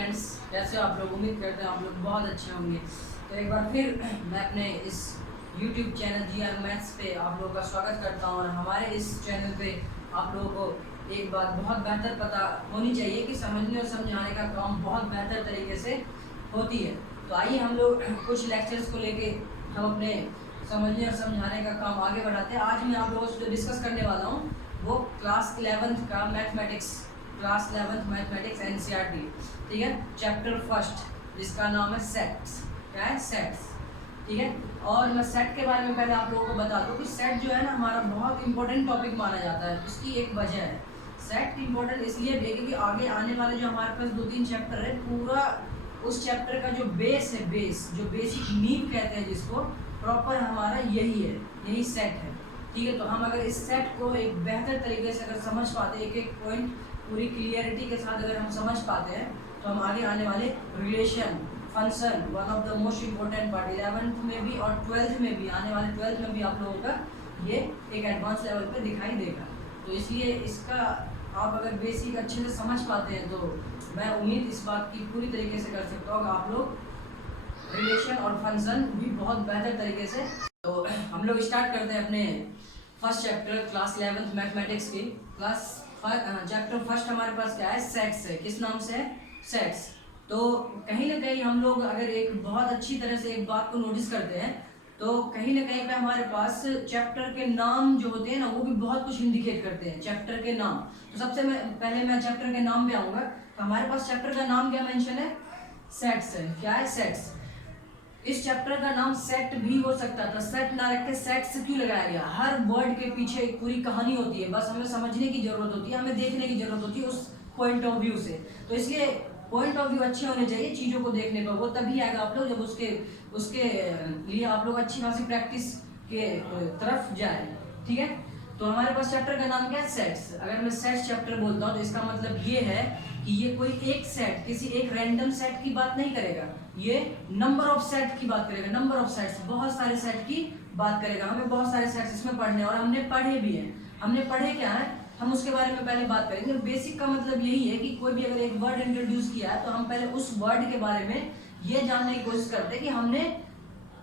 Friends, कैसे हो आप लोग? उम्मीद करते हैं आप लोग बहुत अच्छे होंगे। तो एक बार फिर मैं अपने इस YouTube चैनल GR मैथ्स पे आप लोगों का स्वागत करता हूँ। और हमारे इस चैनल पे आप लोगों को एक बात बहुत बेहतर पता होनी चाहिए कि समझने और समझाने का काम बहुत बेहतर तरीके से होती है। तो आइए हम लोग कुछ लेक्चर्स को लेके हम अपने समझने और समझाने का काम आगे बढ़ाते हैं। आज मैं आप लोगों से जो डिस्कस करने वाला हूँ वो क्लास 11th का mathematics, class 11th mathematics NCERT, ठीक है, चैप्टर फर्स्ट, जिसका नाम है सेट्स। क्या है? सेट्स, ठीक है। और मैं सेट के बारे में पहले आप लोगों को बता दूं कि सेट जो है ना हमारा बहुत इंपॉर्टेंट टॉपिक माना जाता है। इसकी एक वजह है, सेट इंपॉर्टेंट इसलिए भी क्योंकि आगे आने वाले जो हमारे पास 2-3 चैप्टर है, पूरा उस चैप्टर का जो बेस है, जो बेसिक नींव कहते हैं जिसको, प्रॉपर हमारा यही है, यही सेट है, ठीक है। तो हम अगर इस सेट को एक बेहतर तरीके से अगर समझ पाते, एक एक पॉइंट पूरी क्लियरिटी के साथ अगर हम समझ पाते हैं, तो हम आगे आने वाले relation, function, one of the most important part 11th में भी और 12th में भी, आने वाले 12th में भी आप लोगों का ये एक एडवांस लेवल पे दिखाई देगा। तो इसलिए इसका आप अगर बेसिक अच्छे से समझ पाते हैं तो मैं उम्मीद इस बात की पूरी तरीके से कर सकता हूँ कि आप लोग रिलेशन और फंक्शन भी बहुत बेहतर तरीके से। तो हम लोग स्टार्ट करते हैं अपने first chapter class 11th mathematics की। चैप्टर फर्स्ट हमारे पास क्या है? सेट्स है। किस नाम से है? सेट्स। तो कहीं ना कहीं हम लोग अगर एक बहुत अच्छी तरह से एक बात को नोटिस करते हैं तो कहीं ना कहीं पे हमारे पास चैप्टर के नाम जो होते हैं ना वो भी बहुत कुछ इंडिकेट करते हैं, चैप्टर के नाम। तो सबसे पहले मैं चैप्टर के नाम पे आऊँगा। तो हमारे पास चैप्टर का नाम क्या मेंशन है? सेट्स है। क्या है? सेट्स। इस चैप्टर का नाम सेट भी हो सकता था, सेट ना रख के सेट्स क्यों लगाया गया? हर वर्ड के पीछे एक पूरी कहानी होती है, बस हमें समझने की जरूरत होती है, हमें देखने की जरूरत होती है उस पॉइंट ऑफ व्यू से। तो इसलिए पॉइंट ऑफ व्यू अच्छे होने चाहिए चीज़ों को देखने पर, वो तभी आएगा आप लोग जब उसके उसके लिए आप लोग अच्छी खासी प्रैक्टिस के तरफ जाए, ठीक है। तो हमारे पास चैप्टर का नाम क्या है? सेट्स। अगर मैं सेट्स चैप्टर बोलता हूँ तो इसका मतलब ये है कि ये कोई एक सेट, किसी एक रैंडम सेट की बात नहीं करेगा, ये नंबर ऑफ सेट की बात करेगा, नंबर ऑफ सेट्स, बहुत सारे सेट की बात करेगा। हमें बहुत सारे सेट्स इसमें पढ़ने और हमने पढ़े भी हैं। हमने पढ़े क्या है हम उसके बारे में पहले बात करेंगे। बेसिक का मतलब यही है कि कोई भी अगर एक वर्ड इंट्रोड्यूस किया है तो हम पहले उस वर्ड के बारे में ये जानने की कोशिश करते हैं कि हमने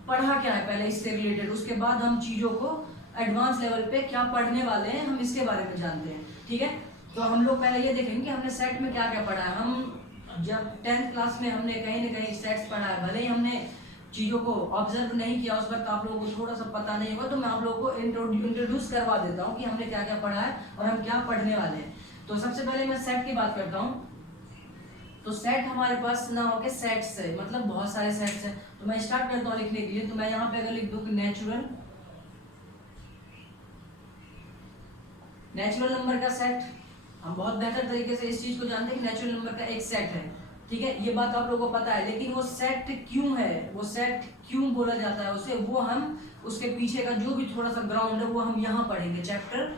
पढ़ा क्या है पहले इससे रिलेटेड, उसके बाद हम चीज़ों को एडवांस लेवल पे क्या पढ़ने वाले हैं हम इसके बारे में जानते हैं, ठीक है। तो हम लोग पहले ये देखेंगे कि हमने सेट में क्या क्या पढ़ा है। हम जब 10th क्लास में हमने कहीं ना कहीं सेट्स पढ़ा है, भले ही हमने चीज़ों को ऑब्जर्व नहीं किया उस वक्त, आप लोगों को थोड़ा सा पता नहीं होगा, तो मैं आप लोगों को इंट्रोड्यूस करवा देता हूँ कि हमने क्या क्या पढ़ा है और हम क्या पढ़ने वाले हैं। तो सबसे पहले मैं सेट की बात करता हूँ। तो सेट हमारे पास ना होके सेट्स है, मतलब बहुत सारे सेट्स हैं। तो मैं स्टार्ट करता हूँ लिखने के लिए। तो मैं यहाँ पे अगर लिख दूँ नेचुरल नंबर का सेट, हम बहुत बेहतर तरीके से इस चीज को जानते हैं कि नेचुरल नंबर का एक सेट है, ठीक है, ये बात आप लोगों को पता है। लेकिन वो सेट क्यों है, वो सेट क्यों बोला जाता है उसे, वो हम उसके पीछे का जो भी थोड़ा सा ग्राउंड है वो हम यहाँ पढ़ेंगे चैप्टर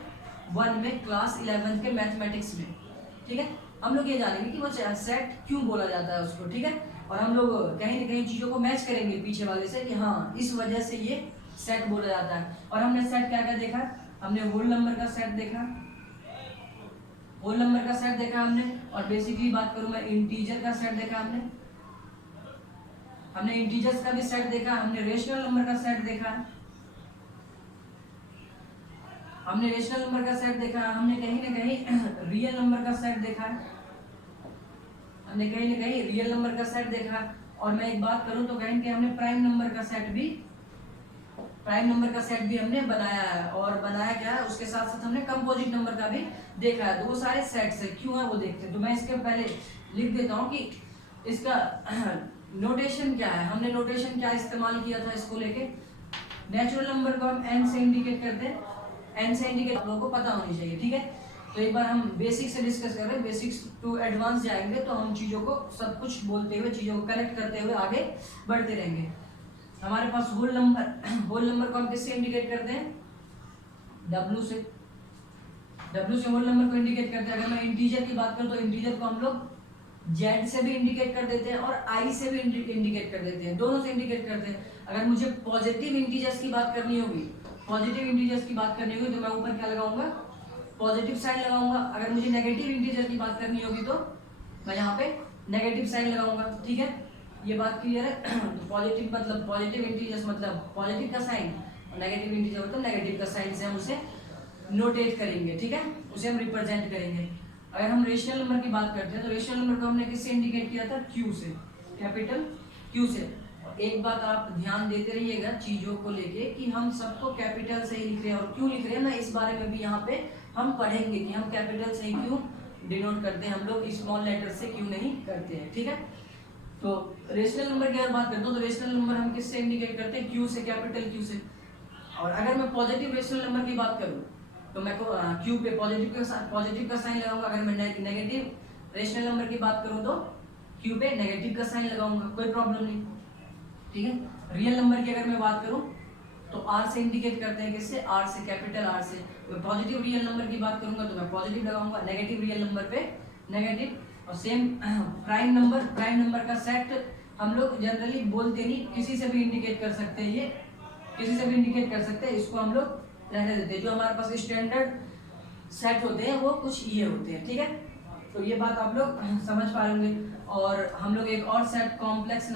1 में, क्लास 11th के मैथमेटिक्स में, ठीक है। हम लोग ये जानेंगे कि वो सेट क्यों बोला जाता है उसको, ठीक है। और हम लोग कहीं ना कहीं चीज़ों को मैच करेंगे पीछे वाले से कि हाँ इस वजह से ये सेट बोला जाता है। और हमने सेट क्या क्या देखा? हमने होल नंबर का सेट देखा, होल नंबर का सेट देखा हमने। और बेसिकली बात करूं मैं, इंटीजर का सेट देखा हमने इंटीजर्स का भी सेट देखा, हमने रेशनल नंबर का सेट देखा, हमने रेशनल नंबर का सेट देखा, हमने कहीं ना कहीं रियल नंबर का सेट देखा, हमने कहीं ना कहीं रियल नंबर का सेट देखा। और मैं एक बात करूं तो कहीं कि हमने प्राइम नंबर का सेट भी हमने बनाया है। और बनाया क्या है उसके साथ साथ हमने कंपोजिट नंबर का भी देखा है। तो वो सारे सेट्स है, क्यों है वो देखते हैं। तो मैं इसके पहले लिख देता हूँ कि इसका नोटेशन क्या है। हमने नोटेशन क्या इस्तेमाल किया था इसको लेके? नेचुरल नंबर को हम n से इंडिकेट करते हैं, n से इंडिकेट आप लोगों को पता होनी चाहिए, ठीक है। तो एक बार हम बेसिक से डिस्कस कर रहे हैं, बेसिक्स टू एडवांस जाएंगे तो हम चीज़ों को सब कुछ बोलते हुए, चीज़ों को कनेक्ट करते हुए आगे बढ़ते रहेंगे। हमारे पास होल नंबर को हम किससे इंडिकेट करते हैं? W से होल नंबर को इंडिकेट करते हैं। अगर मैं इंटीजर की बात करूं तो इंटीजर को हम लोग Z से भी इंडिकेट कर देते हैं और I से भी इंडिकेट कर देते हैं, दोनों से इंडिकेट करते हैं। अगर मुझे पॉजिटिव इंटीजर्स की बात करनी होगी, तो मैं ऊपर क्या लगाऊंगा? पॉजिटिव साइन लगाऊंगा। अगर मुझे नेगेटिव इंटीजर की बात करनी होगी तो मैं यहाँ पे नेगेटिव साइन लगाऊंगा, ठीक है, ये बात क्लियर है। तो पॉजिटिव मतलब पॉजिटिव इंटीजर्स मतलब पॉजिटिव का साइन, और नेगेटिव इंटीजर मतलब नेगेटिव का साइन से हम उसे नोटेट करेंगे, ठीक है, उसे हम रिप्रेजेंट करेंगे। अगर हम रेशनल नंबर की बात करते हैं तो रेशनल नंबर को हमने किससे इंडिकेट किया था, क्यू से, कैपिटल क्यू से। और एक बात आप ध्यान देते रहिएगा चीजों को लेके कि हम सबको कैपिटल से ही लिख रहे हैं, और क्यों लिख रहे हैं ना, इस बारे में भी यहाँ पे हम पढ़ेंगे कि हम कैपिटल से ही क्यों डिनोट करते हैं, हम लोग स्मॉल लेटर से क्यों नहीं करते हैं, ठीक है। तो रेशनल नंबर की अगर बात करते हो तो रेशनल नंबर हम किससे इंडिकेट करते हैं, क्यू से, कैपिटल क्यू से। और अगर मैं पॉजिटिव रेशनल नंबर की बात करूँ तो मैं क्यू पे पॉजिटिव का साइन लगाऊंगा। अगर मैं नेगेटिव रेशनल नंबर की बात करूँ तो क्यू पे नेगेटिव का साइन लगाऊंगा, कोई प्रॉब्लम नहीं, ठीक है। रियल नंबर की अगर मैं बात करूँ तो आर से इंडिकेट करते हैं, किससे, आर से, कैपिटल आर से। मैं पॉजिटिव रियल नंबर की बात करूंगा तो मैं पॉजिटिव लगाऊंगा, नेगेटिव रियल नंबर पे नेगेटिव। और सेम प्राइम नंबर का सेट हम लोग जनरली बोलते नहीं, किसी से भी इंडिकेट कर सकते हैं, ये किसी से भी इंडिकेट कर सकते हैं, इसको हम लोग रहने देते हैं। जो हमारे पास स्टैंडर्ड सेट होते हैं वो कुछ ये होते हैं, ठीक है। तो ये बात आप लोग समझ पाएंगे। और हम लोग एक और सेट कॉम्प्लेक्स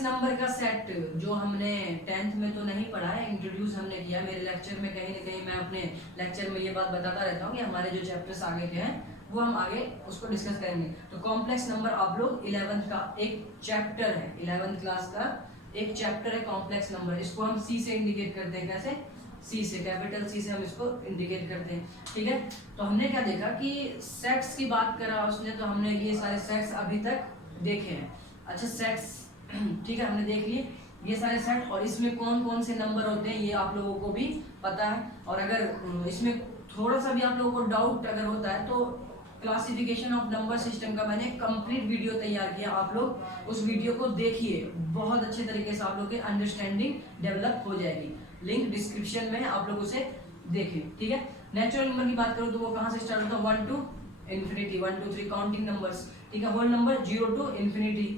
नंबर का सेट जो हमने 10th में तो नहीं पढ़ा है, इंट्रोड्यूस हमने किया मेरे लेक्चर में, कहीं ना कहीं मैं अपने लेक्चर में ये बात बताता रहता हूँ कि हमारे जो चैप्टर्स आगे के हैं वो हम आगे उसको डिस्कस करेंगे। तो कॉम्प्लेक्स नंबर आप लोग 11th का एक चैप्टर है, 11th क्लास का एक चैप्टर है कॉम्प्लेक्स नंबर। इसको हम सी से इंडिकेट करते हैं, कैसे, सी से, कैपिटल सी से हम इसको इंडिकेट करते हैं, ठीक है। तो हमने क्या देखा कि सेट्स की बात करा उसने, तो हमने ये सारे सेट्स अभी तक देखे हैं। अच्छा सेट्स, ठीक है, हमने देख लिए ये सारे सेट, और इसमें कौन कौन से नंबर होते हैं ये आप लोगों को भी पता है। और अगर इसमें थोड़ा सा भी आप लोगों को डाउट अगर होता है तो क्लासिफिकेशन ऑफ नंबर सिस्टम का मैंने कंप्लीट वीडियो तैयार किया, आप लोग उस वीडियो को देखिए, बहुत अच्छे तरीके से आप लोग की अंडरस्टैंडिंग डेवलप हो जाएगी। लिंक डिस्क्रिप्शन में है, आप लोग उसे देखें, ठीक है। नेचुरल नंबर की बात करूँ तो वो कहाँ से स्टार्ट होता है, 1 to infinity, 1 2 3 काउंटिंग नंबर्स, ठीक है। Whole number 0 to infinity।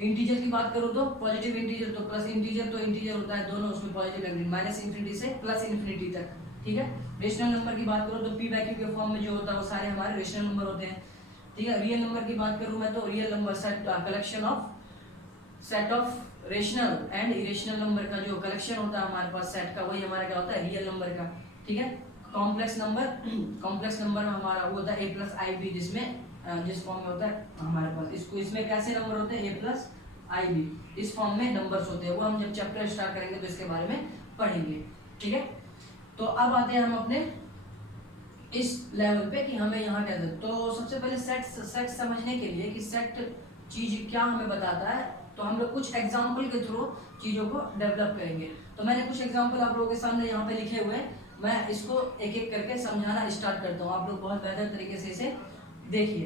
Integer की बात करूँ तो पॉजिटिव इंटीजर तो प्लस इंटीजर तो इंटीजर होता है, दोनों उसमें पॉजिटिव लगेंगे, माइनस इंफिनिटी से प्लस इंफिनिटी तक, ठीक है। रेशनल नंबर की बात करूँ तो पी वैक्यू के फॉर्म में जो होता है वो सारे हमारे रेशनल नंबर होते हैं, ठीक है। रियल नंबर की बात करूँ मैं तो real number set collection set of rational and irrational number का जो कलेक्शन होता है हमारे पास सेट का, वही हमारा क्या होता है, रियल नंबर का, ठीक है। कॉम्प्लेक्स नंबर में हमारा वो होता है a प्लस आई बी, जिस फॉर्म में होता है हमारे पास, इसको इसमें कैसे नंबर होते हैं, a प्लस आई बी, इस फॉर्म में नंबर्स होते हैं। वो हम जब चैप्टर स्टार्ट करेंगे तो इसके बारे में पढ़ेंगे, ठीक है। तो अब आते हैं हम अपने इस लेवल पे कि हमें यहाँ क्या है। तो सबसे पहले सेट समझने के लिए कि सेट चीज क्या हमें बताता है, तो हम लोग कुछ एग्जाम्पल के थ्रू चीजों को डेवलप करेंगे। तो मैंने कुछ एग्जाम्पल आप लोगों के सामने यहाँ पे लिखे हुए हैं, मैं इसको एक एक करके समझाना स्टार्ट करता हूँ, आप लोग बहुत बेहतर तरीके से इसे देखिए।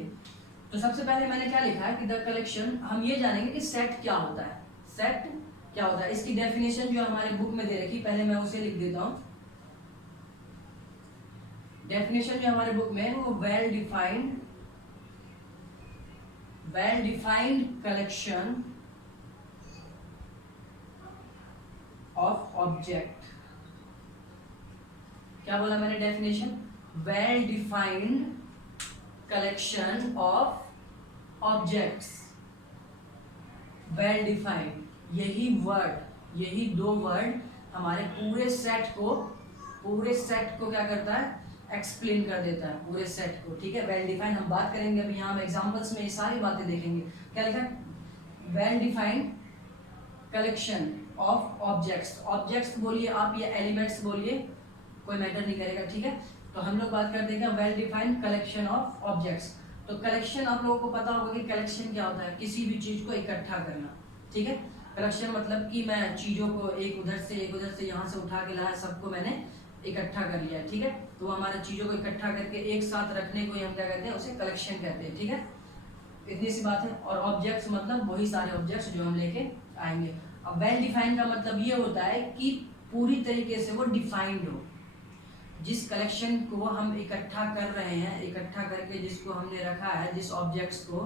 तो सबसे पहले मैंने क्या लिखा है कि द कलेक्शन, हम ये जानेंगे कि सेट क्या होता है, सेट क्या होता है। इसकी डेफिनेशन जो हमारे बुक में दे रखी, पहले मैं उसे लिख देता हूँ। डेफिनेशन जो हमारे बुक में है वो well defined collection of object. क्या बोला मैंने definition, well defined collection of objects, well defined, यही दो वर्ड हमारे पूरे सेट को क्या करता है, एक्सप्लेन कर देता है पूरे सेट को, ठीक है। वेल डिफाइंड हम बात करेंगे अभी, यहाँ हम एग्जांपल्स में ये सारी बातें देखेंगे। क्या लिखा है, well defined collection of objects बोलिए आप या एलिमेंट्स बोलिए, कोई मैटर नहीं करेगा, ठीक है। तो हम लोग बात करते हैं well defined collection of objects. तो कलेक्शन आप लोगों को पता होगा कि कलेक्शन क्या होता है, किसी भी चीज को इकट्ठा करना, ठीक है। कलेक्शन मतलब कि मैं चीजों को एक उधर से यहाँ से उठा के लाया, सबको मैंने इकट्ठा कर लिया, ठीक है। तो हमारे चीजों को इकट्ठा करके एक साथ रखने को हम क्या कहते हैं, उसे कलेक्शन कहते हैं, ठीक है। इतनी सी बात है। और ऑब्जेक्ट्स मतलब वही सारे ऑब्जेक्ट्स जो हम लेके आएंगे। अब वेल डिफाइंड का मतलब ये होता है कि पूरी तरीके से वो डिफाइंड हो, जिस कलेक्शन को हम इकट्ठा कर रहे हैं, इकट्ठा करके जिसको हमने रखा है, जिस ऑब्जेक्ट्स को,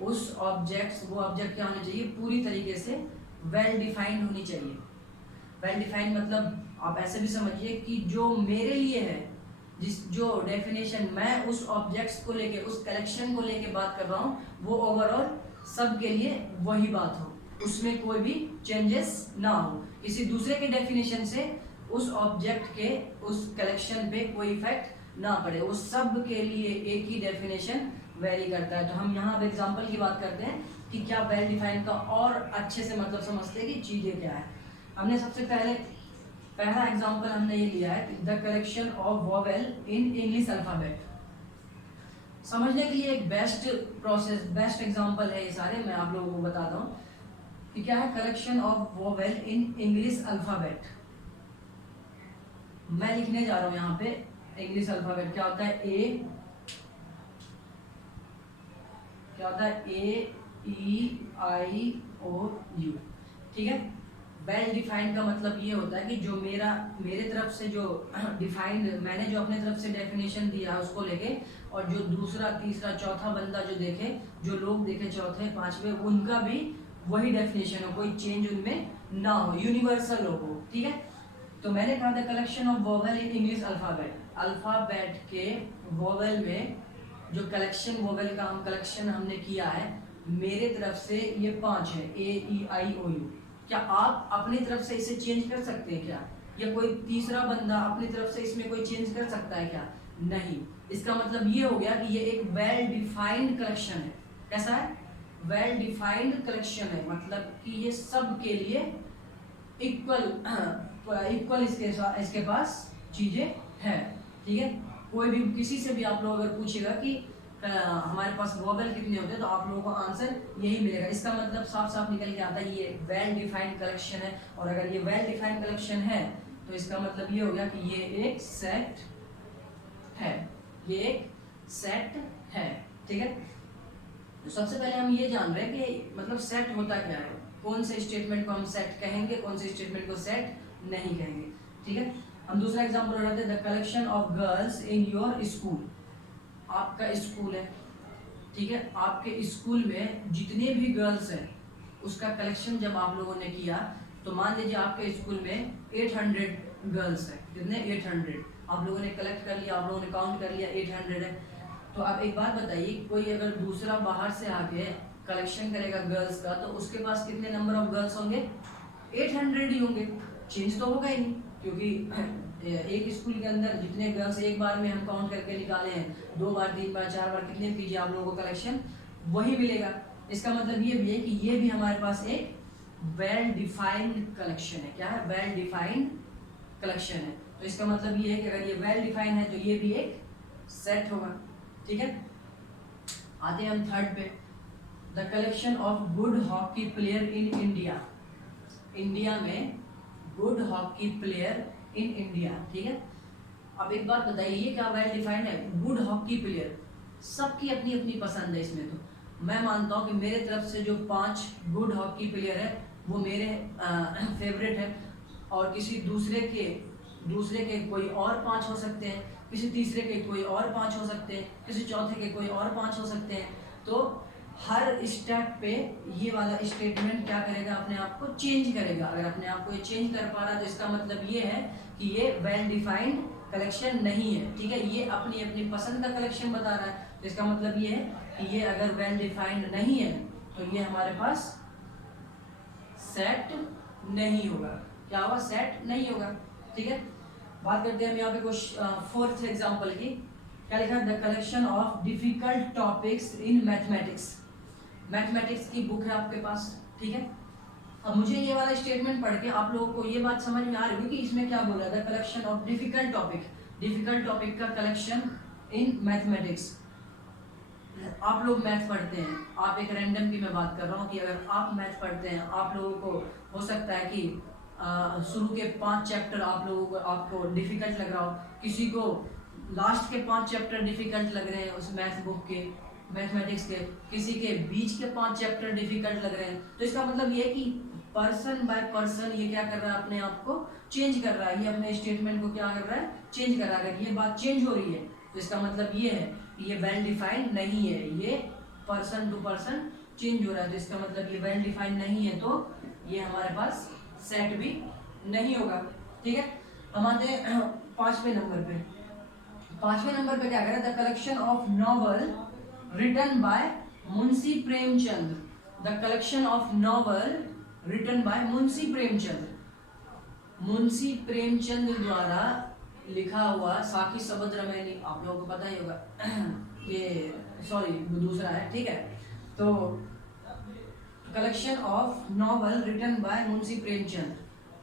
वो ऑब्जेक्ट क्या होने चाहिए, पूरी तरीके से वेल डिफाइंड होनी चाहिए। वेल डिफाइंड मतलब आप ऐसे भी समझिए कि जो मेरे लिए है जिस जो डेफिनेशन मैं उस ऑब्जेक्ट्स को लेके, उस कलेक्शन को लेके बात कर रहा हूँ, वो ओवरऑल सब के लिए वही बात हो, उसमें कोई भी चेंजेस ना हो, किसी दूसरे के डेफिनेशन से उस ऑब्जेक्ट के, उस कलेक्शन पे कोई इफेक्ट ना पड़े, वो सब के लिए एक ही डेफिनेशन वेरी करता है। तो हम यहाँ पे एग्जांपल की बात करते हैं कि क्या वेल डिफाइन का और अच्छे से मतलब समझते हैं कि चीज़ें क्या है। हमने सबसे पहला एग्जांपल हमने ये लिया है, the collection of vowel in English alphabet. समझने के लिए एक बेस्ट प्रोसेस, बेस्ट एग्जांपल है ये सारे, मैं आप लोगों को बताता हूँ कि क्या है collection of vowel in English alphabet. मैं लिखने जा रहा हूँ यहाँ पे इंग्लिश अल्फाबेट क्या होता है, क्या होता है A-E-I-O-U, ठीक है। वेल डिफाइंड का मतलब ये होता है कि जो मेरे तरफ से जो डिफाइंड, मैंने जो अपने तरफ से डेफिनेशन दिया है उसको लेके, और जो दूसरा तीसरा चौथा बंदा जो देखे, जो लोग देखे चौथे पांचवे, उनका भी वही डेफिनेशन हो, कोई चेंज उनमें ना हो, यूनिवर्सल हो, ठीक है। तो मैंने कहा था collection of vowel in English alphabet, alphabet के वोवेल में जो कलेक्शन वोवेल का कलेक्शन हमने किया है, मेरे तरफ से ये 5 है, A-E-I-O-U। क्या आप अपनी तरफ से इसे चेंज कर सकते हैं क्या, या कोई तीसरा बंदा अपनी तरफ से इसमें कोई चेंज कर सकता है क्या? नहीं। इसका मतलब ये हो गया कि ये एक वेल डिफाइंड कलेक्शन है। कैसा है? वेल डिफाइंड कलेक्शन है, मतलब कि ये सब के लिए इक्वल इसके पास चीजें हैं, ठीक है। कोई भी किसी से भी आप लोग अगर पूछेगा कि हमारे पास वोवेल कितने होते हैं, तो आप लोगों को आंसर यही मिलेगा। इसका मतलब साफ साफ निकल के आता है ये वेल डिफाइंड कलेक्शन है, और अगर ये वेल डिफाइंड कलेक्शन है तो इसका मतलब ये हो गया कि ये एक सेट है, ये एक सेट है, ठीक है। तो सबसे पहले हम ये जान रहे हैं कि मतलब सेट होता क्या है, कौन से स्टेटमेंट को हम सेट कहेंगे, कौन से स्टेटमेंट को सेट नहीं कहेंगे, ठीक है। हम दूसरा एग्जांपल उठाते हैं, the collection of girls in your school. आपका स्कूल है, ठीक है, आपके स्कूल में जितने भी गर्ल्स हैं उसका कलेक्शन जब आप लोगों ने किया, तो मान लीजिए आपके स्कूल में 800 गर्ल्स हैं, कितने? 800 आप लोगों ने कलेक्ट कर लिया, आप लोगों ने काउंट कर लिया 800 है। तो आप एक बात बताइए, कोई अगर दूसरा बाहर से आके कलेक्शन करेगा गर्ल्स का, तो उसके पास कितने नंबर ऑफ गर्ल्स होंगे? 800 ही होंगे, चेंज तो होगा ही नहीं, क्योंकि एक स्कूल के अंदर जितने गर्ल्स एक बार में हम काउंट करके निकाले हैं, 2 बार 3 बार 4 बार कितने कीजिए आप लोगों को कलेक्शन वही मिलेगा। इसका मतलब ये भी है कि ये भी हमारे पास एक वेल डिफाइंड कलेक्शन है। क्या है? वेल डिफाइंड कलेक्शन है। तो इसका मतलब ये है कि अगर ये वेल डिफाइंड है तो ये भी एक सेट होगा, ठीक है। आते हैं हम थर्ड पे, the collection of good hockey player in India. India में good hockey player in India, ठीक है। अब एक बात बताइए, ये क्या वेल डिफाइंड है? गुड हॉकी प्लेयर, सबकी अपनी अपनी पसंद है इसमें। तो मैं मानता हूँ कि मेरे तरफ से जो 5 गुड हॉकी प्लेयर है वो मेरे फेवरेट है, और किसी दूसरे के कोई और 5 हो सकते हैं, किसी तीसरे के कोई और 5 हो सकते हैं, किसी चौथे के कोई और 5 हो सकते हैं। तो हर स्टेप पे ये वाला स्टेटमेंट क्या करेगा? अपने आप को चेंज करेगा। अगर अपने आप को ये चेंज कर पा रहा है तो इसका मतलब ये है कि ये वेल डिफाइंड कलेक्शन नहीं है, ठीक है। ये अपनी अपनी पसंद का कलेक्शन बता रहा है, तो इसका मतलब ये है कि ये अगर वेल डिफाइंड नहीं है तो ये हमारे पास सेट नहीं होगा। क्या होगा? सेट नहीं होगा, ठीक है। बात करते हैं हम यहाँ पे कुछ फोर्थ एग्जाम्पल की। क्या लिखा है? The collection of difficult topics in mathematics. Mathematics की बुक है आपके पास, ठीक है। अब मुझे ये वाला स्टेटमेंट पढ़ के आप लोगों को ये बात समझ में आ रही होगी कि इसमें क्या बोल रहा था? Collection of difficult topic, difficult topic का कलेक्शन इन मैथमेटिक्स। आप लोग मैथ पढ़ते हैं, आप एक रैंडम की मैं बात कर रहा हूँ कि अगर आप मैथ पढ़ते हैं, आप लोगों को हो सकता है कि शुरू के 5 चैप्टर आप लोगों को आपको डिफिकल्ट लग रहा हो, किसी को लास्ट के 5 चैप्टर डिफिकल्ट लग रहे हैं उस मैथ बुक के, मैथमेटिक्स के, किसी के बीच के 5 चैप्टर डिफिकल्ट लग रहे हैं। तो इसका मतलब ये है कि पर्सन बाय पर्सन ये क्या कर रहा है? अपने आप को चेंज कर रहा है, ये अपने स्टेटमेंट को क्या कर रहा है? चेंज कर रहा है। अगर ये बात चेंज हो रही है तो इसका मतलब ये है कि ये वेल डिफाइंड नहीं है, ये पर्सन टू पर्सन चेंज हो रहा है, तो इसका मतलब ये वेल डिफाइंड नहीं है, तो ये हमारे पास सेट भी नहीं होगा, ठीक है। हम आते हैं 5वें नंबर पे। 5वें नंबर पे क्या कह रहा है, the collection of novel written by Munshi Premchand, the collection of novel written by Munshi Premchand, Munshi Premchand द्वारा लिखा हुआ साखी शबद रमैनी, आप लोगों को पता ही होगा ये सॉरी दूसरा है, ठीक है। तो collection of novel written by Munshi Premchand,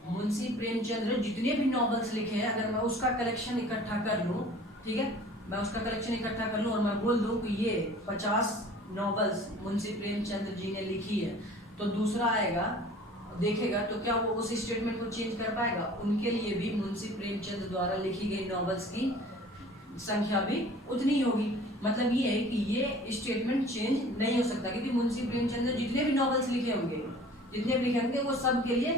Munshi Premchand ने जितने भी नॉवेल्स लिखे हैं अगर मैं उसका कलेक्शन इकट्ठा कर लूँ, ठीक है, मैं उसका कलेक्शन इकट्ठा कर लूँ और मैं बोल दूँ कि ये 50 नॉवेल्स मुंशी प्रेमचंद जी ने लिखी है, तो दूसरा आएगा देखेगा तो क्या वो उस स्टेटमेंट को चेंज कर पाएगा? उनके लिए भी मुंशी प्रेमचंद द्वारा लिखी गई नॉवेल्स की संख्या भी उतनी ही होगी। मतलब ये है कि ये स्टेटमेंट चेंज नहीं हो सकता, क्योंकि मुंशी प्रेमचंद ने जितने भी नॉवेल्स लिखे होंगे, जितने भी लिखे होंगे वो सब के लिए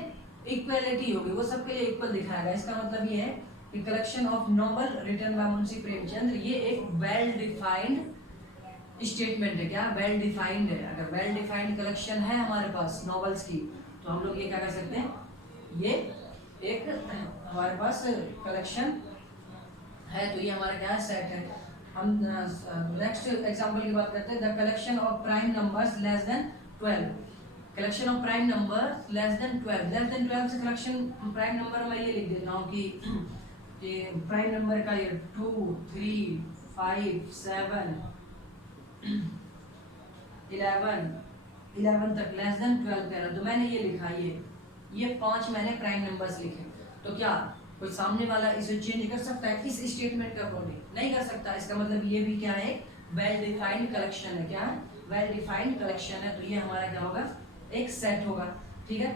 इक्वलिटी होगी, वो सब के लिए इक्वल दिखाएगा। इसका मतलब ये है कि collection of novel written by Munshi Premchand ये एक वेल डिफाइंड स्टेटमेंट है। क्या वेल डिफाइंड है? अगर वेल डिफाइंड कलेक्शन है हमारे पास नॉवेल्स की तो हम लोग ये क्या कर सकते हैं, ये एक हमारे पास कलेक्शन है, तो ये हमारा क्या है, सेट है। हम नेक्स्ट एग्जांपल की बात करते हैं, the collection of prime numbers less than 12, collection of prime number less than 12, less than 12 से कलेक्शन प्राइम नंबर मैं ये लिख देता हूँ कि प्राइम नंबर का ये 2 3 5 7 11 तक लेस देन 12 कह रहा, तो मैंने ये लिखा, ये 5 मैंने प्राइम नंबर्स लिखे। तो क्या कोई सामने वाला इसे चेंज कर सकता है इस स्टेटमेंट के अकॉर्डिंग? नहीं कर सकता। इसका मतलब ये भी क्या है, वेल डिफाइंड कलेक्शन है। क्या है? वेल डिफाइंड कलेक्शन है, तो ये हमारा क्या होगा, एक सेट होगा, ठीक है।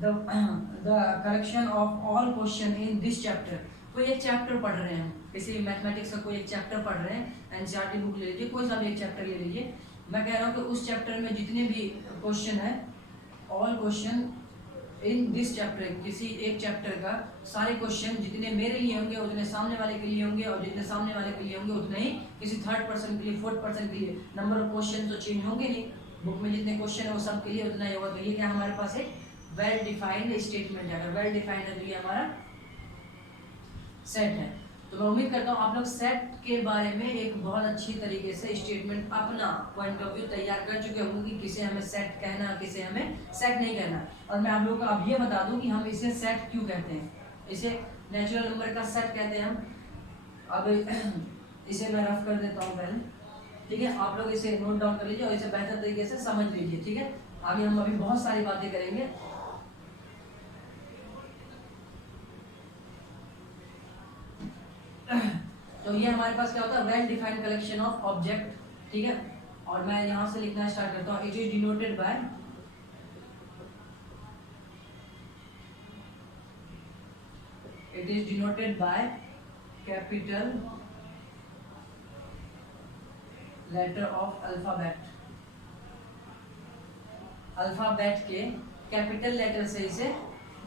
The collection of all question in this chapter, कोई एक चैप्टर पढ़ रहे हैं, किसी मैथमेटिक्स का कोई एक चैप्टर पढ़ रहे हैं, एनसीईआरटी बुक ले लीजिए, कोई सा भी एक चैप्टर ले लीजिए। मैं कह रहा हूँ कि उस चैप्टर में जितने भी क्वेश्चन है, all question in this chapter, किसी एक चैप्टर का सारे क्वेश्चन जितने मेरे लिए होंगे उतने सामने वाले के लिए होंगे, और जितने सामने वाले के लिए होंगे उतने ही किसी थर्ड पर्सन के लिए, फोर्थ पर्सन के लिए। नंबर ऑफ क्वेश्चन तो चेंज होंगे नहीं, बुक में जितने क्वेश्चन है वो सब के लिए उतना ही होगा। तो ये क्या हमारे पास एक वेल डिफाइंड स्टेटमेंट है। अगर वेल डिफाइंड है तो ये हमारा सेट है। तो मैं उम्मीद करता हूँ आप लोग सेट के बारे में एक बहुत अच्छी तरीके से स्टेटमेंट, अपना पॉइंट ऑफ व्यू तैयार कर चुके होंगे कि किसे हमें सेट कहना, किसे हमें सेट नहीं कहना। और मैं आप लोगों को अब ये बता दूं कि हम इसे सेट क्यों कहते हैं। इसे नेचुरल नंबर का सेट कहते हैं हम। अब इसे मैं रफ कर देता हूँ पहले, ठीक है। आप लोग इसे नोट डाउन कर लीजिए और इसे बेहतर तरीके से समझ लीजिए, ठीक है। आगे हम अभी बहुत सारी बातें करेंगे। तो ये हमारे पास क्या होता है, well defined collection of object, ठीक है। और मैं यहां से लिखना स्टार्ट करता हूं, it is denoted by, it is denoted by capital letter of alphabet, alphabet के कैपिटल लेटर से इसे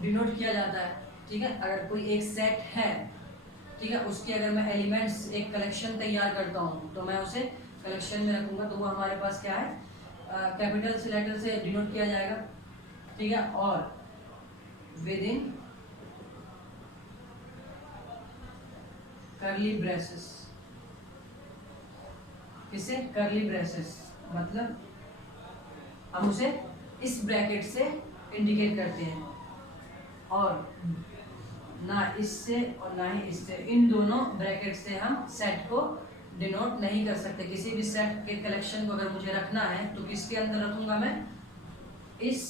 डिनोट किया जाता है, ठीक है। अगर कोई एक सेट है, ठीक है, उसके अगर मैं एलिमेंट्स एक कलेक्शन तैयार करता हूँ तो मैं उसे कलेक्शन में रखूंगा, तो वो हमारे पास क्या है, कैपिटल से लेटर से डिनोट किया जाएगा, ठीक है। और विद इन कर्ली ब्रेसेस, किसे, कर्ली ब्रेसेस, मतलब हम उसे इस ब्रैकेट से इंडिकेट करते हैं, और ना इससे और ना ही इससे, इन दोनों ब्रैकेट से हम सेट को डिनोट नहीं कर सकते। किसी भी सेट के कलेक्शन को अगर मुझे रखना है तो किसके अंदर रखूंगा, मैं इस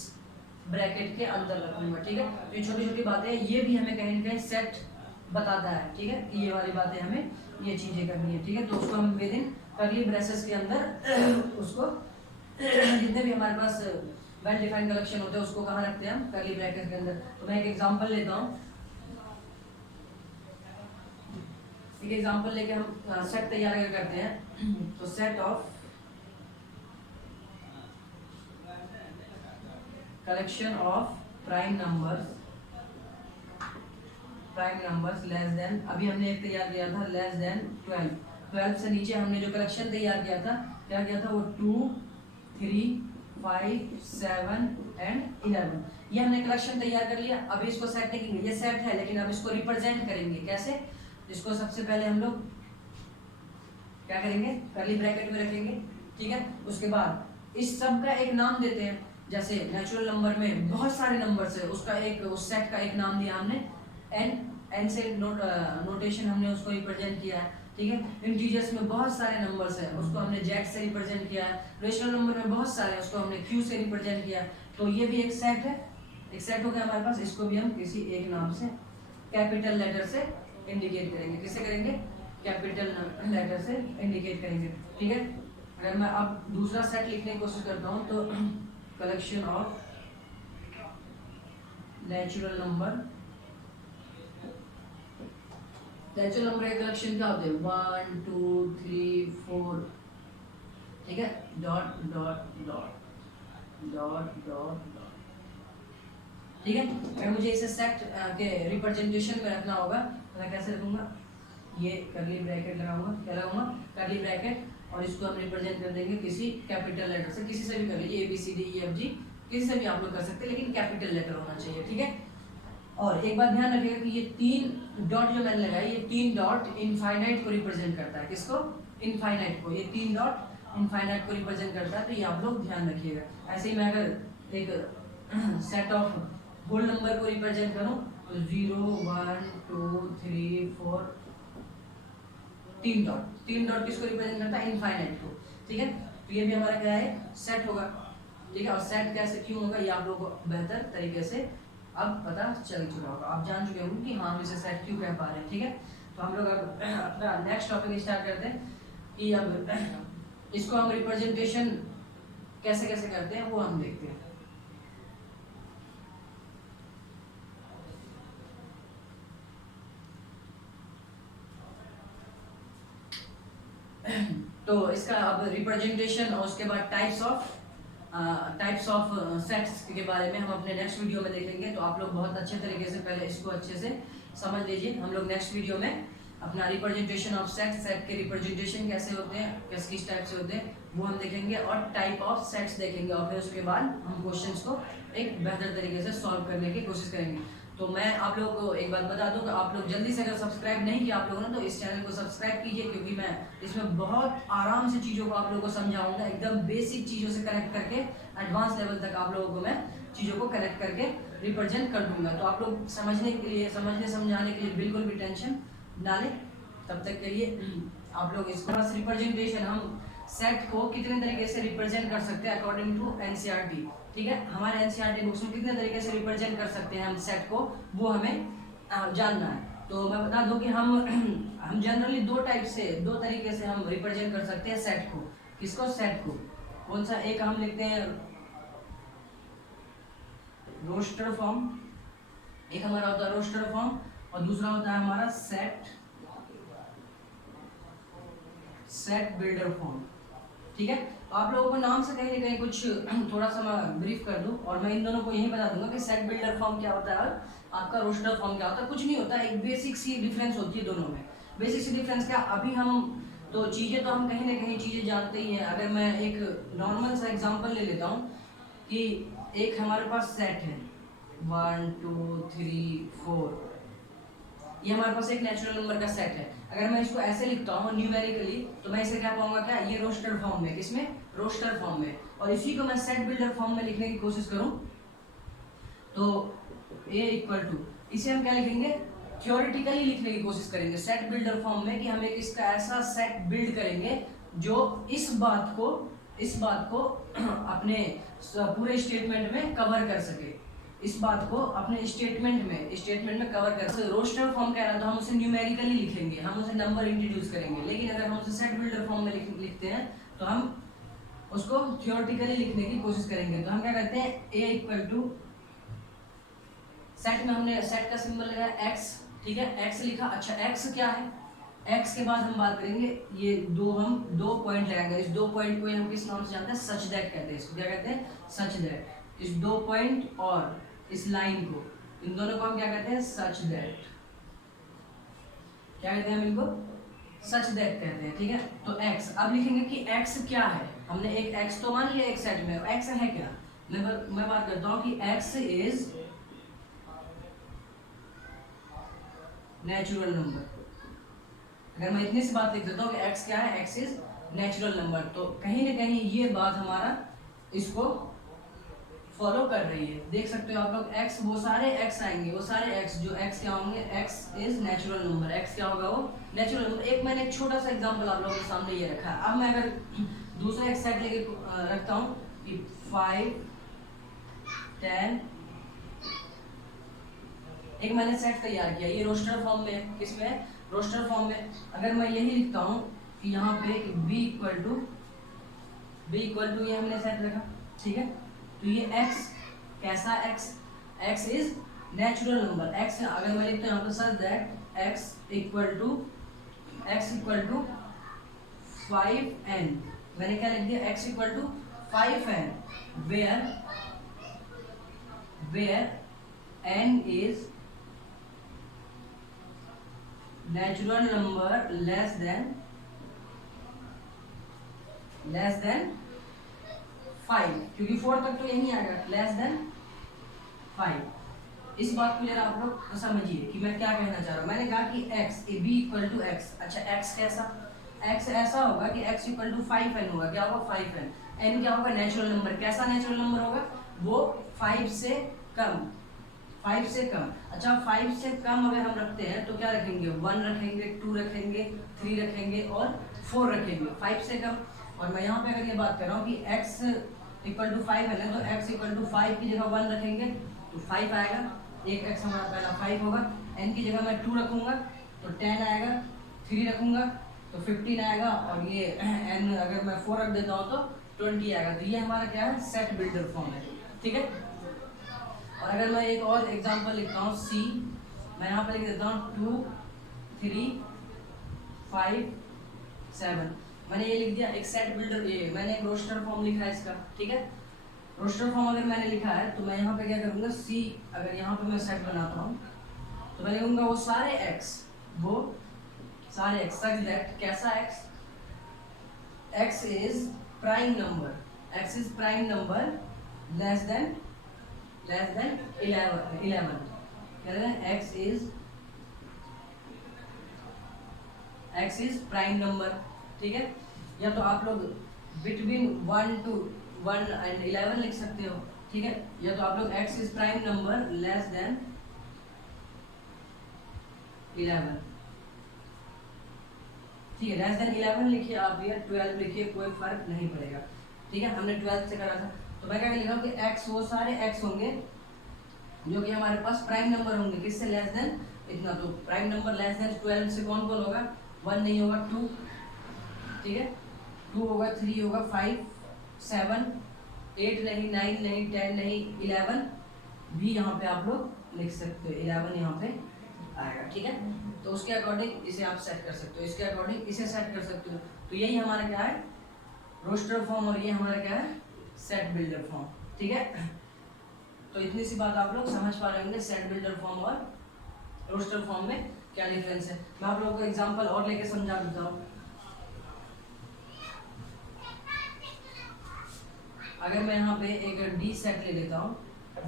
ब्रैकेट के अंदर रखूंगा, ठीक है। तो ये छोटी छोटी बातें, ये भी हमें कहीं ना कहीं सेट बताता है, ठीक है। ये वाली बातें हमें ये चीजें करनी है, ठीक है। तो उसको हम विद इन कर्ली ब्रेसेस के अंदर उसको जितने भी हमारे पास वेल डिफाइंड कलेक्शन होते हैं उसको कहाँ रखते हैं हम, कर्ली ब्रैकेट के अंदर। तो मैं एक एग्जांपल लेता हूँ, एक एग्जांपल लेके हम सेट तैयार करते हैं। तो set of collection of prime numbers less than, अभी हमने एक तैयार किया था लेस देन 12, 12 से नीचे हमने जो कलेक्शन तैयार किया था, क्या किया था, वो 2 3 5 7 एंड 11, ये हमने कलेक्शन तैयार कर लिया। अभी इसको सेट नहीं करेंगे, ये सेट है लेकिन अब इसको रिप्रेजेंट करेंगे कैसे। इसको सबसे पहले हम लोग क्या करेंगे, करली ब्रैकेट में रखेंगे, ठीक है। उसके बाद इस सब का एक नाम देते हैं, जैसे नेचुरल नंबर में बहुत सारे नंबर्स है, उसका एक उस सेट का एक नाम दिया हमने एन से नोटेशन हमने उसको रिप्रेजेंट किया है, ठीक है। इंटीजर्स में बहुत सारे नंबर्स हैं, उसको हमने जेड से रिप्रेजेंट किया है। रेशनल नंबर में बहुत सारे हैं, उसको हमने क्यू से रिप्रेजेंट किया। तो ये भी एक सेट है, एक सेट हो गया हमारे पास। इसको भी हम किसी एक नाम से कैपिटल लेटर से इंडिकेट करेंगे। किससे करेंगे, कैपिटल लेटर से इंडिकेट करेंगे, ठीक है। अगर मैं अब दूसरा सेट लिखने की कोशिश करता हूँ तो collection of natural number, natural number के कलेक्शन क्या होते हैं, 1 2 3 4, ठीक है, dot dot dot dot dot dot, ठीक है। अगर मुझे इसे सेट के रिप्रेजेंटेशन में रखना होगा तो मैं कैसे रखूंगा, ये करली ब्रैकेट लगाऊंगा, क्या लगाऊंगा, करली ब्रैकेट, और इसको हम रिप्रेजेंट कर देंगे किसी कैपिटल लेटर से। किसी से भी कर लीजिए, ABCDEFG किसी से भी आप लोग कर सकते हैं, लेकिन कैपिटल लेटर होना चाहिए, ठीक है। और एक बात ध्यान रखिएगा कि ये 3 डॉट जो मैंने लगाई, ये 3 डॉट इनफाइनाइट को रिप्रेजेंट करता है। किसको, इनफाइनाइट को। ये 3 डॉट इनफाइनाइट को रिप्रेजेंट करता है, तो ये आप लोग ध्यान रखिएगा। ऐसे ही मैं अगर एक सेट ऑफ होल नंबर को रिप्रेजेंट करूं तो 0 1 2 3 4, 3 डॉट, 3 डॉट किसको रिप्रेजेंट करता है, इनफाइनाइट को, ठीक है। तो ये भी हमारा क्या है, सेट होगा, ठीक है। और सेट कैसे क्यों होगा, ये आप लोगों को बेहतर तरीके से अब पता चल चुका होगा, आप जान चुके होंगे कि हाँ हम इसे सेट क्यों कह पा रहे हैं, ठीक है। तो हम लोग अब अपना नेक्स्ट टॉपिक स्टार्ट करते हैं कि अब इसको हम रिप्रेजेंटेशन कैसे कैसे करते हैं वो हम देखते हैं। तो इसका अब रिप्रेजेंटेशन और उसके बाद टाइप्स ऑफ सेट्स के बारे में हम अपने नेक्स्ट वीडियो में देखेंगे। तो आप लोग बहुत अच्छे तरीके से पहले इसको अच्छे से समझ लीजिए। हम लोग नेक्स्ट वीडियो में अपना रिप्रेजेंटेशन ऑफ सेट के रिप्रेजेंटेशन कैसे होते हैं, किस टाइप से होते हैं वो हम देखेंगे, और टाइप ऑफ सेट्स देखेंगे, और फिर उसके बाद हम क्वेश्चंस को एक बेहतर तरीके से सॉल्व करने की कोशिश करेंगे। तो मैं आप लोगों को एक बात बता दूं कि आप लोग जल्दी से अगर सब्सक्राइब नहीं किया आप लोगों ने तो इस चैनल को सब्सक्राइब कीजिए, क्योंकि मैं इसमें बहुत आराम से चीज़ों को आप लोगों को समझाऊंगा, एकदम बेसिक चीज़ों से कनेक्ट करके एडवांस लेवल तक आप लोगों को मैं चीज़ों को कनेक्ट करके रिप्रेजेंट कर दूंगा। तो आप लोग समझने समझाने के लिए बिल्कुल भी टेंशन ना लें। तब तक के लिए आप लोग इसको बस रिप्रेजेंटेशन, हम सेट को कितने तरीके से रिप्रेजेंट कर सकते हैं अकॉर्डिंग टू एनसीईआरटी, ठीक है। हमारे एनसीईआरटी बुक्स में कितने तरीके से रिप्रेजेंट कर सकते हैं हम सेट को, वो हमें जानना है। तो मैं बता दूं कि हम जनरली दो तरीके से हम रिप्रेजेंट कर सकते हैं सेट को। किसको, सेट को। कौन सा, एक हम लिखते हैं रोस्टर फॉर्म, एक हमारा होता है रोस्टर फॉर्म, और दूसरा होता है हमारा सेट बिल्डर फॉर्म, ठीक है। तो आप लोगों को नाम से कहीं ना कहीं कुछ थोड़ा सा मैं ब्रीफ कर दूं, और मैं इन दोनों को यही बता दूंगा कि सेट बिल्डर फॉर्म क्या होता है और आपका रोस्टर फॉर्म क्या होता है। कुछ नहीं होता, एक बेसिक सी डिफरेंस होती है दोनों में। बेसिक सी डिफरेंस क्या, अभी हम तो चीज़ें तो हम कहीं ना कहीं चीज़ें जानते ही हैं। अगर मैं एक नॉर्मल सा एग्जांपल ले लेता हूँ कि एक हमारे पास सेट है 1 2 3 4, ये हमारे पास एक नेचुरल नंबर का सेट है। अगर मैं इसको ऐसे लिखता हूँ न्यूमेरिकली तो मैं इसे क्या पाऊंगा, क्या, ये रोस्टर फॉर्म में, किसमें, रोस्टर फॉर्म में। और इसी को मैं सेट बिल्डर फॉर्म में लिखने की कोशिश करूँ तो A इक्वल टू, इसे हम क्या लिखेंगे, थ्योरेटिकली लिखने की कोशिश करेंगे सेट बिल्डर फॉर्म में, कि हम एक इसका ऐसा सेट बिल्ड करेंगे जो इस बात को अपने पूरे स्टेटमेंट में कवर कर सके, इस बात को अपने स्टेटमेंट में कवर कर सके। रोस्टर फॉर्म कह रहा है तो हम उसे न्यूमेरिकली लिखेंगे, हम उसे नंबर इंट्रोड्यूस करेंगे। लेकिन अगर हम उसे सेट बिल्डर फॉर्म में लिखते हैं तो हम उसको थ्योरेटिकली लिखने की कोशिश करेंगे। तो हम क्या करते हैं, A इक्वल टू, सेट में हमने सेट का सिंबल लगाया x, ठीक है, x लिखा। अच्छा x क्या है, x के बाद हम बात करेंगे, ये हम दो पॉइंट लगाएंगे। इस 2 पॉइंट को हम किस नाम से जानते हैं, सच दैट कहते हैं। इसको क्या कहते हैं, सच दैट। इस 2 पॉइंट और इस लाइन को, इन दोनों को हम क्या कहते हैं, सच दैट। क्या कहते हैं हम इनको, सच दैट कहते हैं, ठीक है। तो x, अब लिखेंगे कि x क्या है। हमने एक x तो मान लिया एक सेट में, x है क्या, मैं बात करता हूँ कि x इज नेचुरल नंबर। अगर मैं इतनी सी बात लिख देता हूँ कि x क्या है, x इज नेचुरल नंबर, तो कहीं ना कहीं ये बात हमारा इसको फॉलो कर रही है। देख सकते हो आप लोग x, वो सारे x आएंगे, वो सारे x जो x क्या होंगे, x is natural number, x क्या होगा, वो नेचुरल नंबर। एक मैंने एक छोटा सा एग्जांपल आप लोगों के सामने ये रखा है। अब मैं अगर दूसरा एक सेट लेके रखता हूँ कि 5 10, एक मैंने सेट तैयार किया, ये रोस्टर फॉर्म में, किसमें है, रोस्टर फॉर्म में। अगर मैं यही लिखता हूँ कि यहाँ पे b इक्वल टू ये हमने सेट रखा, ठीक है, तो ये x कैसा, x is natural number. x अगर मैं लिखता हूँ यहाँ पे such that x equal to 5n, मैंने क्या लिख दिया, x equal to 5n, where n is natural number less than 5, क्योंकि 4 तक तो यही आएगा, लेस देन 5। इस बात को जरा आप लोग समझिए कि मैं क्या कहना चाह रहा हूँ। मैंने कहा कि x b equal to x, अच्छा x कैसा, x ऐसा होगा कि x इक्वल टू 5n होगा, क्या होगा 5n, n क्या होगा, नेचुरल नंबर। कैसा नेचुरल नंबर होगा, वो 5 से कम, 5 से कम। अच्छा 5 से कम अगर हम रखते हैं तो क्या रखेंगे, 1 रखेंगे, 2 रखेंगे, 3 रखेंगे और 4 रखेंगे, 5 से कम। और मैं यहाँ पे अगर ये बात कर रहा हूँ कि x इक्वल टू 5 है ना, तो x इक्वल टू 5 की जगह 1 रखेंगे तो 5 आएगा, एक x हमारा पहला 5 होगा। n की जगह मैं 2 रखूँगा तो 10 आएगा, 3 रखूँगा तो 15 आएगा, और ये n अगर मैं 4 रख देता हूँ तो 20 आएगा। तो ये हमारा क्या है, सेट बिल्डर फॉर्म है, ठीक है। और अगर मैं एक और एग्जांपल लिखता हूँ c, मैं यहाँ पे लिख देता हूँ 2 3 5 7, मैंने ये लिख दिया एक सेट बिल्डर, ये मैंने एक रोस्टर फॉर्म लिखा है इसका, ठीक है। रोस्टर फॉर्म अगर मैंने लिखा है तो मैं यहाँ पे क्या करूँगा, c अगर यहाँ पे मैं सेट बनाता हूँ तो मैं लिखूँगा वो सारे x, सच दैट कैसा x is prime number, x is prime number less than 11, x is prime number, ठीक है। या तो आप लोग बिटवीन 1 एंड 11 लिख सकते हो, ठीक है। या तो आप लोग x is prime number less than 11, ठीक है, लेस देन 11 लिखिए आप, या 12 लिखिए, कोई फर्क नहीं पड़ेगा, ठीक है। हमने 12 से करा था, तो मैं क्या लिखा हूँ कि x, वो सारे x होंगे जो कि हमारे पास प्राइम नंबर होंगे, किससे लेस देन इतना। तो प्राइम नंबर लेस देन 12 से कौन कौन होगा, 1 नहीं होगा, 2, ठीक है, 2 होगा, 3 होगा, 5 7 8 नहीं, 9 नहीं, 10 नहीं, 11 भी यहाँ पे आप लोग लिख सकते हो, 11 यहाँ पे आएगा, ठीक है। तो उसके अकॉर्डिंग इसे आप सेट कर सकते हो, इसके अकॉर्डिंग इसे सेट कर सकते हो। तो यही हमारा क्या है, रोस्टर फॉर्म, और ये हमारा क्या है, सेट बिल्डर फॉर्म, ठीक है। तो इतनी सी बात आप लोग समझ पा रहे होंगे, सेट बिल्डर फॉर्म और रोस्टर फॉर्म में क्या डिफरेंस है। मैं आप लोगों को एग्जांपल और लेके समझा देता हूँ। अगर मैं यहाँ पे एक डी सेट ले लेता हूँ,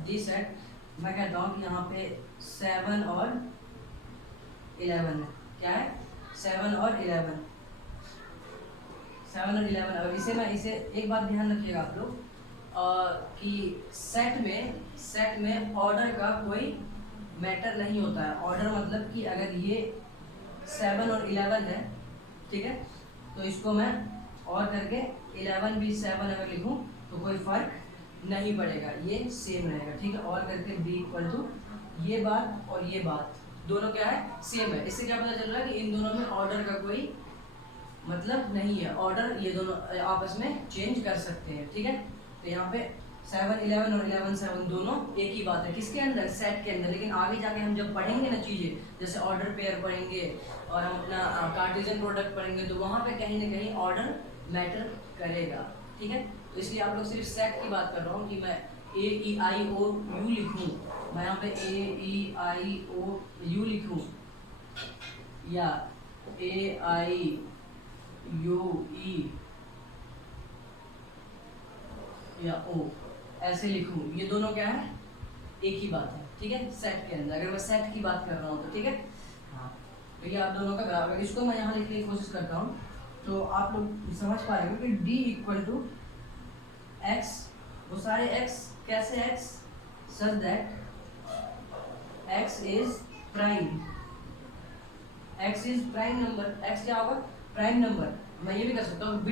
डी सेट, मैं कहता हूँ कि यहाँ पे 7 और 11 है, क्या है, 7 और 11, 7 और 11। और इसे एक बात ध्यान रखिएगा आप लोग कि सेट में ऑर्डर का कोई मैटर नहीं होता है। ऑर्डर मतलब कि अगर ये 7 और 11 है, ठीक है, तो इसको मैं और करके 11 भी 7 अगर लिखूं तो कोई फर्क नहीं पड़ेगा, ये सेम रहेगा, ठीक है। और करके b इक्वल टू ये बात और ये बात दोनों क्या है, सेम है। इससे क्या पता चल रहा है कि इन दोनों में ऑर्डर का कोई मतलब नहीं है, ऑर्डर ये दोनों आपस में चेंज कर सकते हैं, ठीक है। तो यहाँ पे 7 11 और 11 7 दोनों एक ही बात है, किसके अंदर, सेट के अंदर। लेकिन आगे जाके हम जब पढ़ेंगे ना चीज़ें, जैसे ऑर्डर पेयर पढ़ेंगे और हम अपना कार्टेशियन प्रोडक्ट पढ़ेंगे, तो वहाँ पे कहीं ना कहीं ऑर्डर मैटर करेगा, ठीक है। तो इसलिए आप लोग सिर्फ सेट की बात कर रहा हूँ कि मैं AEIOU लिखूँ, मैं यहाँ पे AEIOU लिखूँ या AIUE या O ऐसे लिखूँ, ये दोनों क्या है, एक ही बात है, ठीक है, सेट के अंदर। अगर मैं सेट की बात कर रहा हूँ तो ठीक है, हाँ। तो ये आप दोनों का बराबर। इसको मैं यहाँ लिखने की कोशिश करता हूँ तो आप लोग समझ पाएंगे कि d इक्वल टू एक्स, वो सारे x कैसे x, such that x is prime, x is prime number. x क्या होगा, प्राइम नंबर। मैं ये भी कर सकता हूँ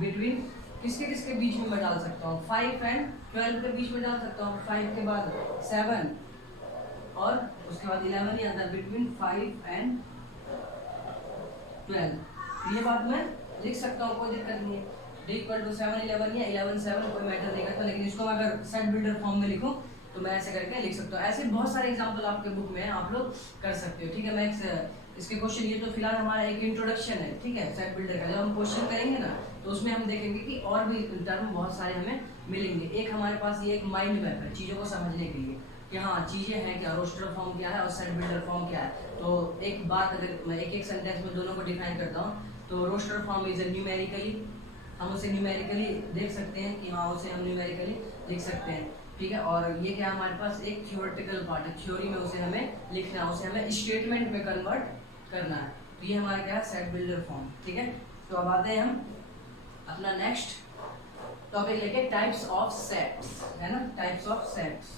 बिटवीन किसके किसके बीच में मैं डाल सकता हूँ, 5 एंड 12 के बीच में डाल सकता हूँ। 5 के बाद 7 और उसके बाद 11 ही आता है, बिटवीन 5 एंड 12। ये बात मैं लिख सकता हूँ, कोई दिक्कत नहीं है। d इक्वल टू 7 11 या 11 7 कोई मैटर नहीं करता, लेकिन इसको मैं अगर सेट बिल्डर फॉर्म में लिखूँ तो मैं ऐसे करके लिख सकता हूँ। ऐसे बहुत सारे एग्जांपल आपके बुक में आप लोग कर सकते हो, ठीक है। मैं इसके क्वेश्चन, ये तो फिलहाल हमारा एक इंट्रोडक्शन है, ठीक है, सेट बिल्डर का। जब हम क्वेश्चन करेंगे ना तो उसमें हम देखेंगे कि और भी टर्म बहुत सारे हमें मिलेंगे। एक हमारे पास ये एक माइंड मैप है चीज़ों को समझने के लिए कि हाँ चीज़ें हैं क्या, रोस्टर फॉर्म क्या है और सेट बिल्डर फॉर्म क्या है। तो एक बात अगर मैं एक सेंटेंस में दोनों को डिफाइन करता हूँ तो रोस्टर फॉर्म इज न्यूमेरिकली, हम उसे न्यूमेरिकली देख सकते हैं कि हाँ उसे हम न्यूमेरिकली लिख सकते हैं, ठीक है। और ये क्या हमारे पास एक थ्योरेटिकल पार्ट है, थ्योरी में उसे हमें लिखना है, उसे हमें स्टेटमेंट में कन्वर्ट करना है। तो ये हमारा क्या है, सेट बिल्डर फॉर्म, ठीक है। तो अब आते हैं हम अपना नेक्स्ट टॉपिक लेके, टाइप्स ऑफ सेट्स, है ना, टाइप्स ऑफ सेट्स।